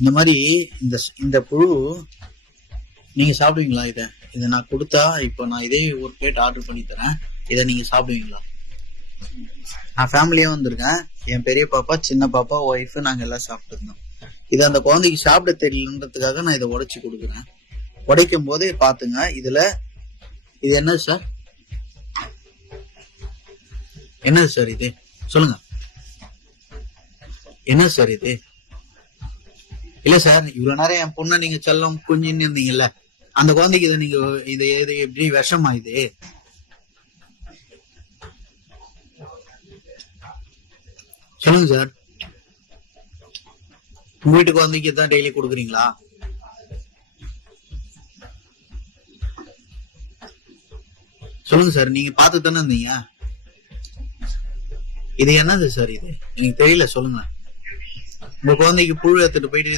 இந்த மாதிரி இந்த இந்த புழு நீங்க சாப்பிடுவீங்களா? இதை நான் கொடுத்தா இப்போ நான் இதே ஒரு பிளேட் ஆர்டர் பண்ணி தரேன், இதை நீங்க சாப்பிடுவீங்களா? நான் ஃபேமிலியா வந்திருக்கேன், என் பெரிய பாப்பா, சின்ன பாப்பா, ஒய்ஃப், நாங்க எல்லாம் சாப்பிட்டு இருந்தோம். இது அந்த குழந்தைக்கு சாப்பிட தெரியலன்றதுக்காக நான் இதை உடைச்சு கொடுக்குறேன். உடைக்கும் போதே பாத்துங்க, இது என்னது சார்? என்னது சார் இது? சொல்லுங்க, என்ன சார் இது? இல்ல சார், இவ்வளவு நேரம் என் பொண்ணை நீங்க செல்லம் குஞ்சின்னு இருந்தீங்கல்ல, அந்த குழந்தைக்கு இதை நீங்க இது எப்படி விஷமா இது? சொல்லுங்க சார், உங்க வீட்டு குழந்தைக்கு தான் டெய்லி கொடுக்குறீங்களா? சொல்லுங்க சார், நீங்க பார்த்து தானே இருந்தீங்க. இது என்னது சார்? இது எனக்கு தெரியல, சொல்லுங்க. உங்க குழந்தைக்கு புழு எடுத்துட்டு போயிட்டு